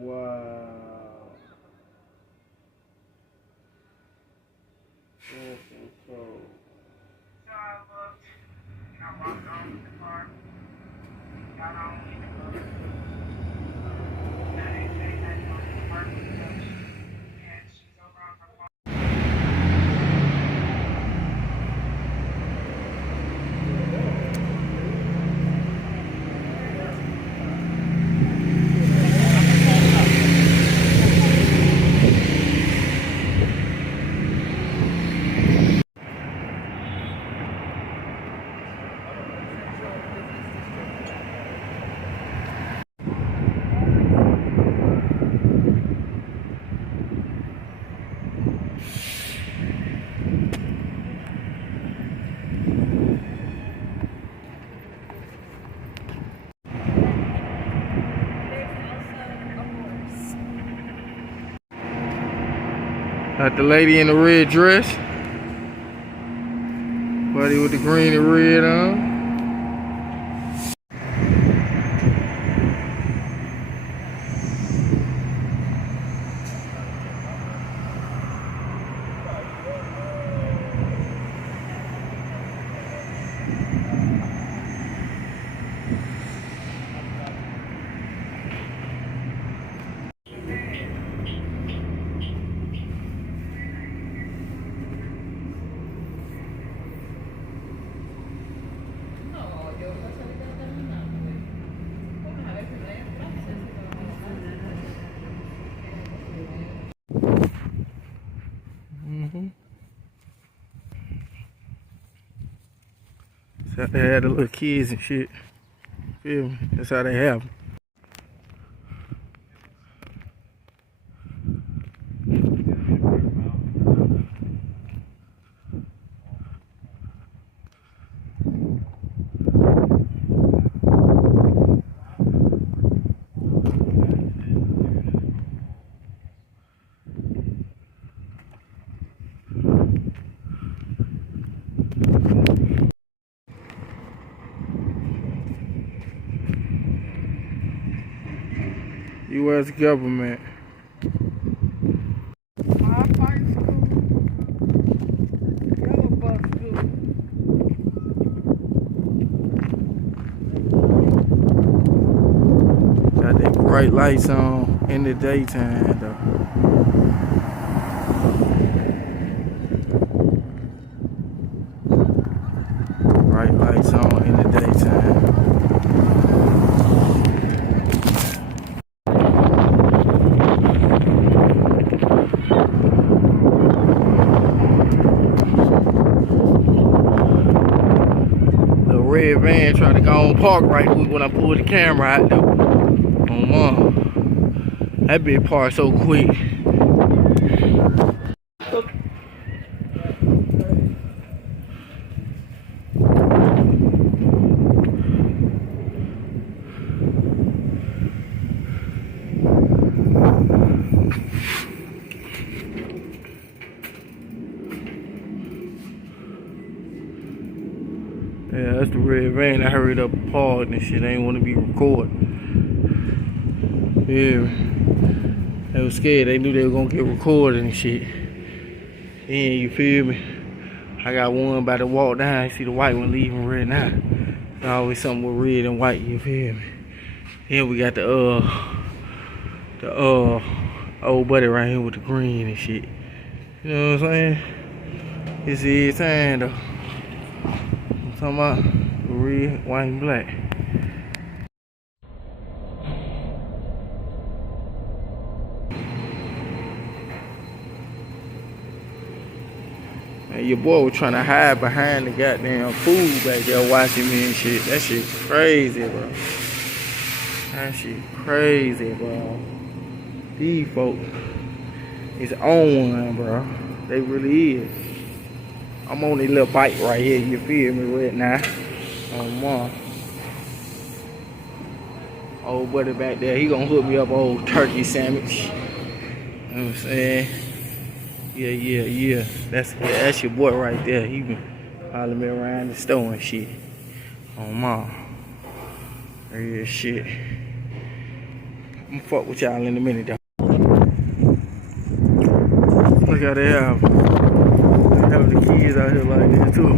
Wow. That's so cold. Got the lady in the red dress. Buddy with the green and red on. So they had the little kids and shit. Feel me? That's how they have them. U.S. government. Got that bright lights on in the daytime though. Bright lights on in the daytime. Red van tried to go on park right when I pulled the camera out though. Oh mom. That bitch parked so quick. Yeah, that's the red van. I hurried up and paused and shit. I ain't want to be recorded. Yeah, they was scared. They knew they were gonna get recorded and shit. Then you feel me? I got one about to walk down. You see the white one leaving red now. There's always something with red and white. You feel me? Then we got the old buddy right here with the green and shit. You know what I'm saying? It's his time though. I'm talking about red, white, and black. Man, your boy was trying to hide behind the goddamn food back there watching me and shit. That shit crazy, bro. That shit crazy, bro. These folks is on one, bro. They really is. I'm on this little bike right here, you feel me, right now. Mom. Old buddy back there, he gonna hook me up old turkey sandwich. You know what I'm saying? Yeah. That's your boy right there. He been following me around the store and shit. Mom. Real shit. I'm fuck with y'all in a minute though. Look how they have the kids out here like this too.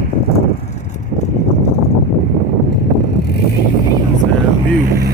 That's a view.